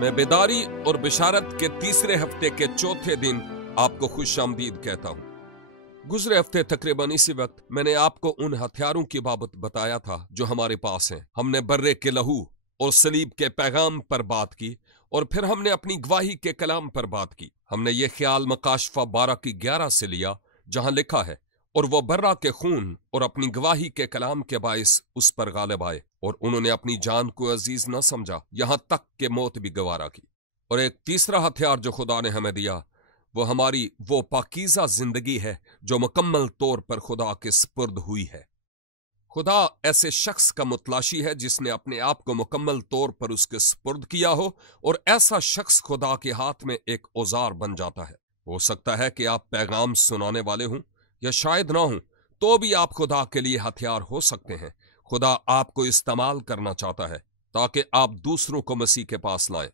میں بیداری اور بشارت کے تیسرے ہفتے کے چوتھے دن آپ کو خوش آمدید کہتا ہوں۔ گزرے ہفتے تقریباً اسی وقت میں نے آپ کو ان ہتھیاروں کی بابت بتایا تھا جو ہمارے پاس ہیں۔ ہم نے برے کے لہو اور صلیب کے پیغام پر بات کی، اور پھر ہم نے اپنی گواہی کے کلام پر بات کی۔ ہم نے یہ خیال مکاشفہ 12:11 سے لیا، جہاں لکھا ہے، اور وہ برا کے خون اور اپنی گواہی کے کلام کے باعث اس پر غالب آئے، اور انہوں نے اپنی جان کو عزیز نہ سمجھا، یہاں تک کہ موت بھی گوارا کی۔ اور ایک تیسرا ہتھیار جو خدا نے ہمیں دیا، وہ ہماری وہ پاکیزہ زندگی ہے جو مکمل طور پر خدا کے سپرد ہوئی ہے۔ خدا ایسے شخص کا متلاشی ہے جس نے اپنے آپ کو مکمل طور پر اس کے سپرد کیا ہو، اور ایسا شخص خدا کے ہاتھ میں ایک اوزار بن جاتا ہے۔ ہو سکتا ہے کہ آپ پیغام سنانے والے ہوں یا شاید نہ ہوں، تو بھی آپ خدا کے لیے ہتھیار ہو سکتے ہیں۔ خدا آپ کو استعمال کرنا چاہتا ہے تاکہ آپ دوسروں کو مسیح کے پاس لائیں۔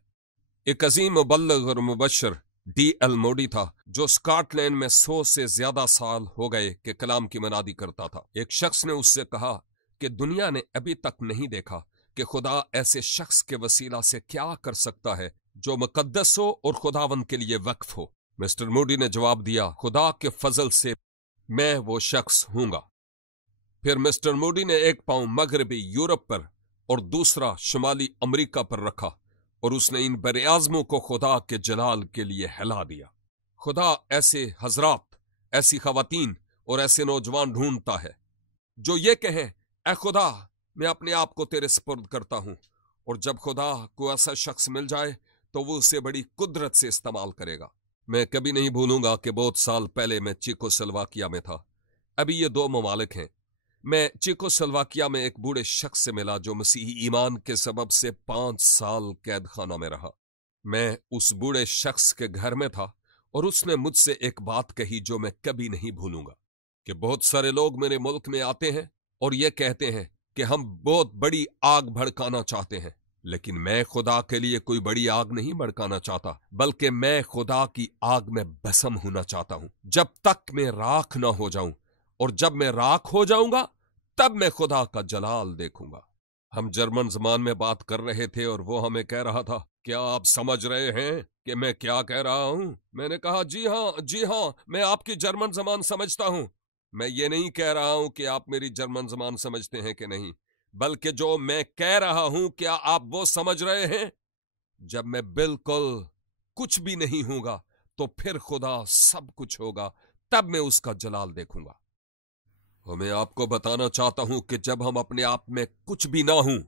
ایک عظیم مبلغ اور مبشر ڈی ایل موڈی تھا جو سکاٹ لینڈ میں 100 سے زیادہ سال ہو گئے کہ کلام کی منادی کرتا تھا۔ ایک شخص نے اس سے کہا کہ دنیا نے ابھی تک نہیں دیکھا کہ خدا ایسے شخص کے وسیلہ سے کیا کر سکتا ہے جو مقدس ہو اور خداوند کے لیے وقف ہو۔ مسٹر موڈی نے جواب دیا، خدا کے فضل سے میں وہ شخص ہوں گا۔ پھر مسٹر موڈی نے ایک پاؤں مغربی یورپ پر اور دوسرا شمالی امریکہ پر رکھا، اور اس نے ان براعظموں کو خدا کے جلال کے لیے ہلا دیا۔ خدا ایسے حضرات، ایسی خواتین اور ایسے نوجوان ڈھونڈتا ہے جو یہ کہیں، اے خدا، میں اپنے آپ کو تیرے سپرد کرتا ہوں۔ اور جب خدا کو ایسا شخص مل جائے تو وہ اسے بڑی قدرت سے استعمال کرے گا۔ میں کبھی نہیں بھولوں گا کہ بہت سال پہلے میں چیکو سلواکیہ میں تھا۔ ابھی یہ 2 ممالک ہیں۔ میں چیکو سلواکیہ میں ایک بوڑھے شخص سے ملا جو مسیحی ایمان کے سبب سے 5 سال قید خانہ میں رہا۔ میں اس بوڑھے شخص کے گھر میں تھا، اور اس نے مجھ سے ایک بات کہی جو میں کبھی نہیں بھولوں گا، کہ بہت سارے لوگ میرے ملک میں آتے ہیں اور یہ کہتے ہیں کہ ہم بہت بڑی آگ بھڑکانا چاہتے ہیں، لیکن میں خدا کے لیے کوئی بڑی آگ نہیں بھڑکانا چاہتا، بلکہ میں خدا کی آگ میں بھسم ہونا چاہتا ہوں جب تک میں راکھ نہ ہو جاؤں، اور جب میں راکھ ہو جاؤں گا تب میں خدا کا جلال دیکھوں گا۔ ہم جرمن زبان میں بات کر رہے تھے اور وہ ہمیں کہہ رہا تھا، کیا آپ سمجھ رہے ہیں کہ میں کیا کہہ رہا ہوں؟ میں نے کہا، جی ہاں، میں آپ کی جرمن زبان سمجھتا ہوں۔ میں یہ نہیں کہہ رہا ہوں کہ آپ میری جرمن زبان سمجھتے ہیں کہ نہیں، بلکہ جو میں کہہ رہا ہوں کیا آپ وہ سمجھ رہے ہیں؟ جب میں بالکل کچھ بھی نہیں ہوں گا تو پھر خدا سب کچھ ہوگا، تب میں اس کا جلال دیکھوں گا۔ اور میں آپ کو بتانا چاہتا ہوں کہ جب ہم اپنے آپ میں کچھ بھی نہ ہوں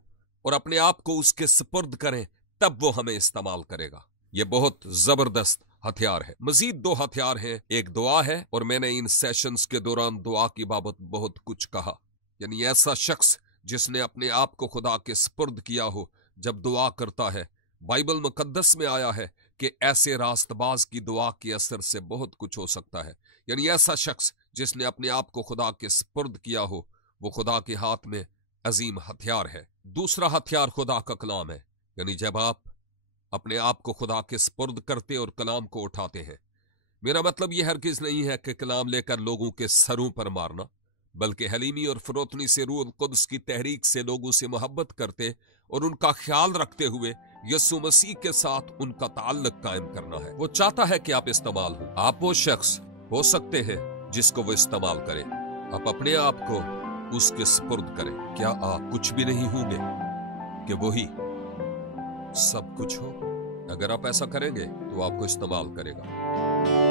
اور اپنے آپ کو اس کے سپرد کریں، تب وہ ہمیں استعمال کرے گا۔ یہ بہت زبردست ہتھیار ہے۔ مزید 2 ہتھیار ہیں، ایک دعا ہے، اور میں نے ان سیشنز کے دوران دعا کی بابت بہت کچھ کہا۔ یعنی ایسا شخص جس نے اپنے آپ کو خدا کے سپرد کیا ہو جب دعا کرتا ہے۔ بائبل مقدس میں آیا ہے کہ ایسے راست باز کی دعا کے اثر سے بہت کچھ ہو سکتا ہے۔ یعنی ایسا شخص جس نے اپنے آپ کو خدا کے سپرد کیا ہو، وہ خدا کے ہاتھ میں عظیم ہتھیار ہے۔ دوسرا ہتھیار خدا کا کلام ہے۔ یعنی جب آپ اپنے آپ کو خدا کے سپرد کرتے اور کلام کو اٹھاتے ہیں، میرا مطلب یہ ہرگز نہیں ہے کہ کلام لے کر لوگوں کے سروں پر مارنا، بلکہ حلیمی اور فروتنی سے روح القدس کی تحریک سے لوگوں سے محبت کرتے اور ان کا خیال رکھتے ہوئے یسوع مسیح کے ساتھ ان کا تعلق قائم کرنا ہے۔ وہ چاہتا ہے کہ آپ استعمال ہوں۔ آپ وہ شخص ہو سکتے ہیں جس کو وہ استعمال کرے۔ آپ اپنے آپ کو اس کے سپرد کریں۔ کیا آپ کچھ بھی نہیں ہوں گے کہ وہی سب کچھ ہو؟ اگر آپ ایسا کریں گے تو آپ کو استعمال کرے گا۔